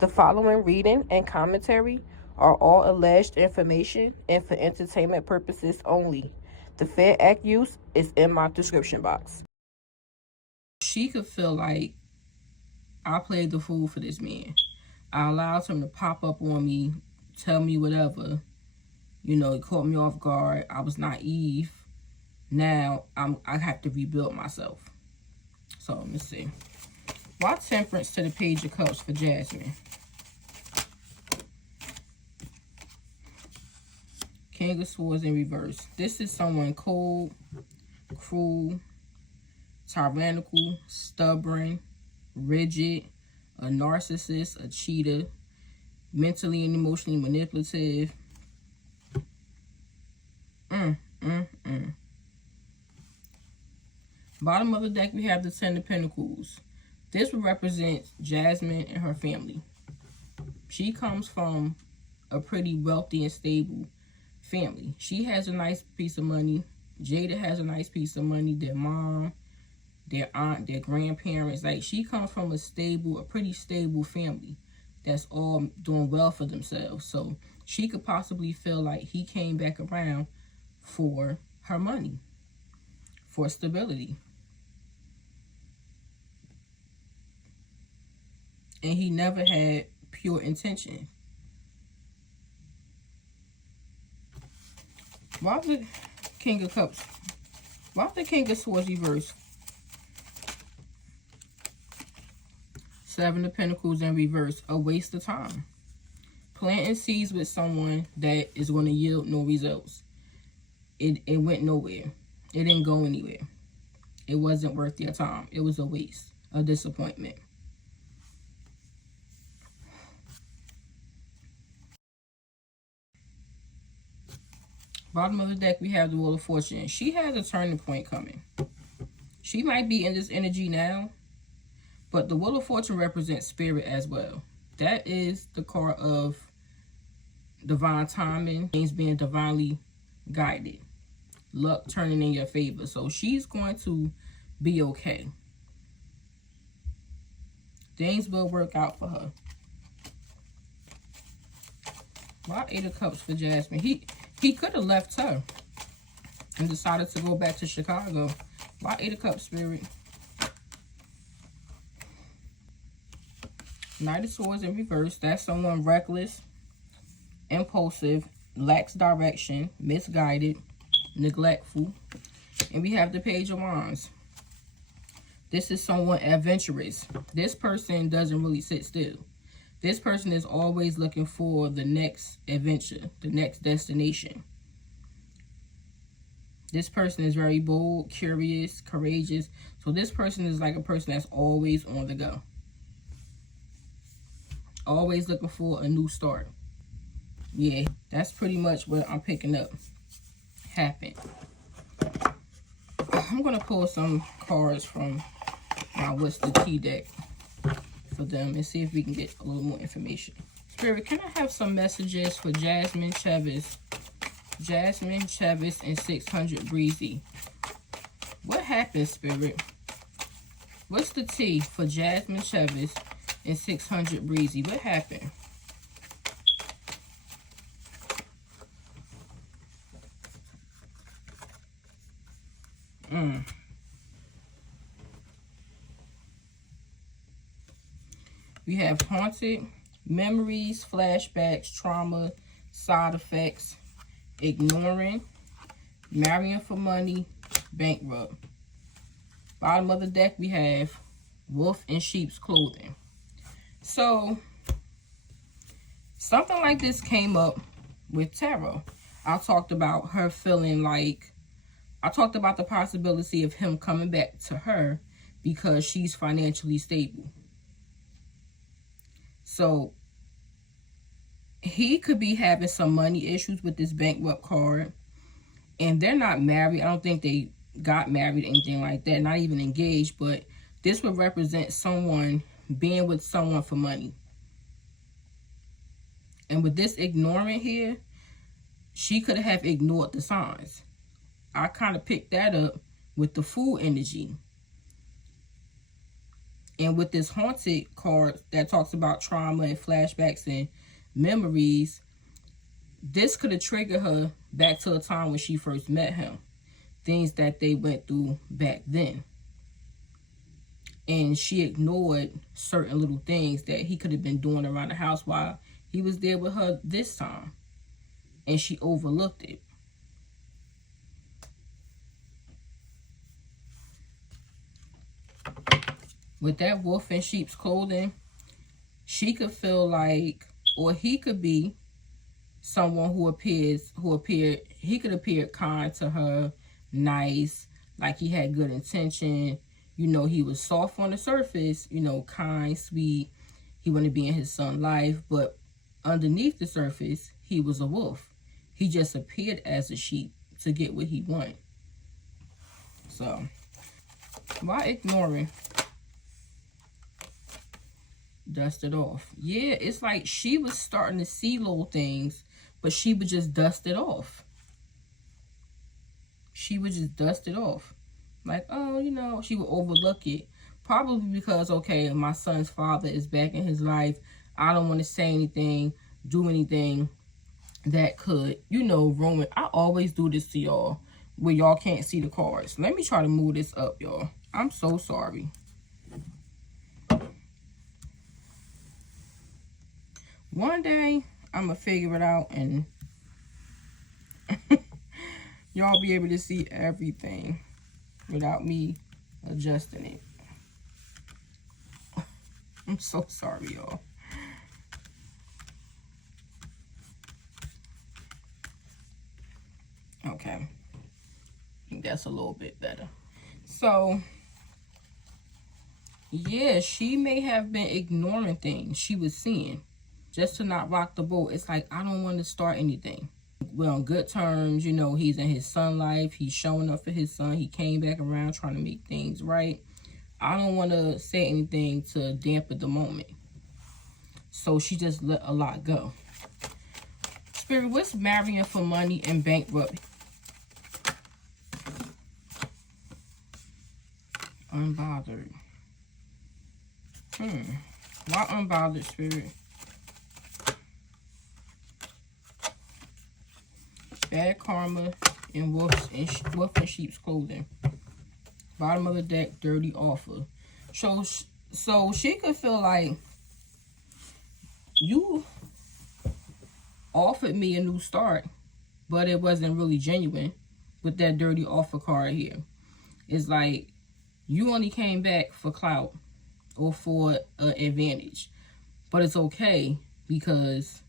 The following reading and commentary are all alleged information and for entertainment purposes only. The fair act use is in my description box. She could feel like I played the fool for this man. I allowed him to pop up on me, tell me whatever. You know, he caught me off guard. I was naive. Now I have to rebuild myself. So let me see. Why Temperance to the Page of Cups for Jasmine? King of Swords in reverse. This is someone cold, cruel, tyrannical, stubborn, rigid, a narcissist, a cheater, mentally and emotionally manipulative. Bottom of the deck, we have the Ten of Pentacles. This will represent Jasmine and her family. She comes from a pretty wealthy and stable family. She has a nice piece of money. Jada has a nice piece of money. Their mom, their aunt, their grandparents. Like, she comes from a pretty stable family that's all doing well for themselves. So she could possibly feel like he came back around for her money, for stability. And he never had pure intention. Why the King of Cups? Why the King of Swords reverse? Seven of Pentacles in reverse. A waste of time. Planting seeds with someone that is going to yield no results. It went nowhere. It didn't go anywhere. It wasn't worth your time. It was a waste. A disappointment. Bottom of the deck, we have the Wheel of Fortune. She has a turning point coming. She might be in this energy now, but the Wheel of Fortune represents spirit as well. That is the card of divine timing, things being divinely guided, luck turning in your favor. So she's going to be okay. Things will work out for her. Why Eight of Cups for Jasmine? He could have left her and decided to go back to Chicago. Why Eight of Cups, Spirit? Knight of Swords in reverse. That's someone reckless, impulsive, lacks direction, misguided, neglectful. And we have the Page of Wands. This is someone adventurous. This person doesn't really sit still. This person is always looking for the next adventure, the next destination. This person is very bold, curious, courageous. So this person is like a person that's always on the go. Always looking for a new start. Yeah, that's pretty much what I'm picking up happened. I'm going to pull some cards from my What's the Tea deck for them and see if we can get a little more information. Spirit, can I have some messages for Jasmine Chavez? Jasmine Chavez and 600 Breezy. What happened, Spirit? What's the tea for Jasmine Chavez and 600 Breezy? What happened? We have haunted, memories, flashbacks, trauma, side effects, ignoring, marrying for money, bankrupt. Bottom of the deck, we have wolf in sheep's clothing. So, something like this came up with tarot. I talked about her feeling like, I talked about the possibility of him coming back to her because she's financially stable. So, he could be having some money issues with this bankrupt card. And they're not married. I don't think they got married or anything like that. Not even engaged. But this would represent someone being with someone for money. And with this ignoring here, she could have ignored the signs. I kind of picked that up with the Fool energy. And with this haunted card that talks about trauma and flashbacks and memories, this could have triggered her back to the time when she first met him. Things that they went through back then. And she ignored certain little things that he could have been doing around the house while he was there with her this time. And she overlooked it. With that wolf in sheep's clothing, she could feel like, or he could be someone he could appear kind to her, nice, like he had good intention. You know, he was soft on the surface, you know, kind, sweet. He wanted to be in his son's life, but underneath the surface, he was a wolf. He just appeared as a sheep to get what he wanted. So, why ignoring? Dust it off. Yeah, it's like she was starting to see little things, but she would just dust it off. She would just dust it off. Like, oh, you know, she would overlook it. Probably because, okay, my son's father is back in his life. I don't want to say anything, do anything that could, you know, ruin. I always do this to y'all where y'all can't see the cards. Let me try to move this up, y'all. I'm so sorry. One day, I'm going to figure it out and y'all be able to see everything without me adjusting it. I'm so sorry, y'all. Okay. I think that's a little bit better. So, yeah, she may have been ignoring things she was seeing just to not rock the boat. It's like, I don't want to start anything. We're on good terms. You know, he's in his son's life. He's showing up for his son. He came back around trying to make things right. I don't want to say anything to dampen the moment. So she just let a lot go. Spirit, what's marrying for money and bankrupt? Unbothered. Why unbothered, Spirit? Bad karma and wolf in sheep's clothing. Bottom of the deck, dirty offer. So she could feel like you offered me a new start, but it wasn't really genuine with that dirty offer card here. It's like you only came back for clout or for an advantage. But it's okay because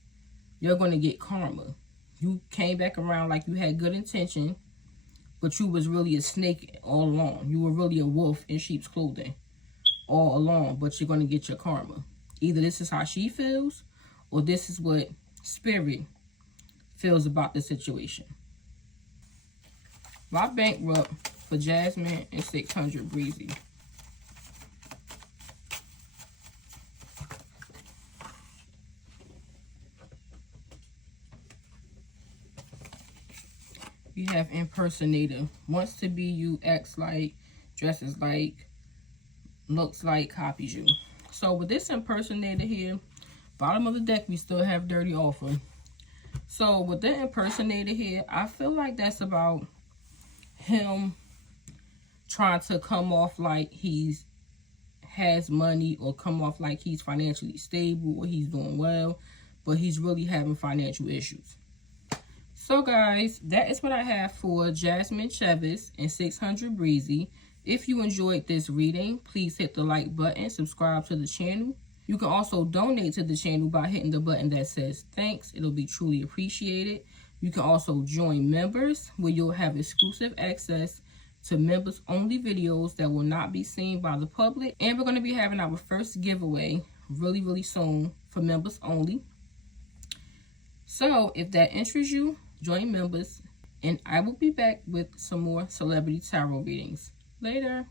you're going to get karma. You came back around like you had good intention, but you was really a snake all along. You were really a wolf in sheep's clothing all along, but you're going to get your karma. Either this is how she feels, or this is what Spirit feels about the situation. Why bankrupt for Jasmine and 600 Breezy? You have impersonator. Wants to be you, acts like, dresses like, looks like, copies you. So with this impersonator here, bottom of the deck, we still have dirty offer. So with the impersonator here, I feel like that's about him trying to come off like he's has money, or come off like he's financially stable, or he's doing well, but he's really having financial issues. So guys, that is what I have for Jasmine Chavez and 600 Breezy. If you enjoyed this reading, please hit the like button, subscribe to the channel. You can also donate to the channel by hitting the button that says thanks. It'll be truly appreciated. You can also join members, where you'll have exclusive access to members only videos that will not be seen by the public. And we're going to be having our first giveaway really soon for members only. So if that interests you, join members, and I will be back with some more celebrity tarot readings. Later.